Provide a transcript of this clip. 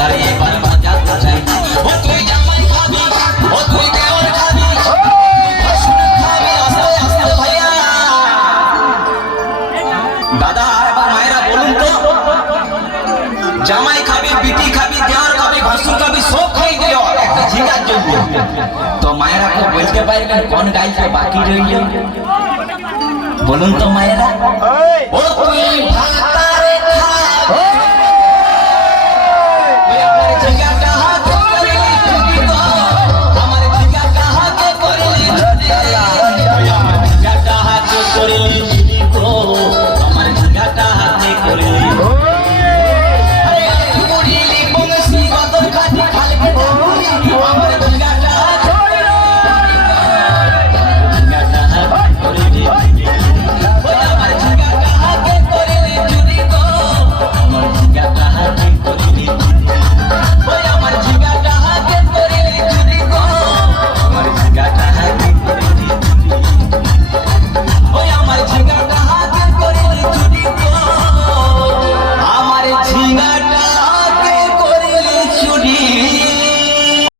আরে এবার বাজাতে চাই ও তুই জামাই খাবি ও তুই দেওর খাবি ভাসুর খাবি আস্তে আস্তে ভাইয়া দাদা এবার মায়েরা বলুন তো জামাই খাবি বিটি খাবি দেওর খাবি ভাসুর খাবি সব খাই দিও একটা ঝিঙ্গার জন্য তো মায়েরা তো বলতে পারবেন কোন গাইতে বাকি রইল বলুন তো মায়েরা ও তুই ভাতা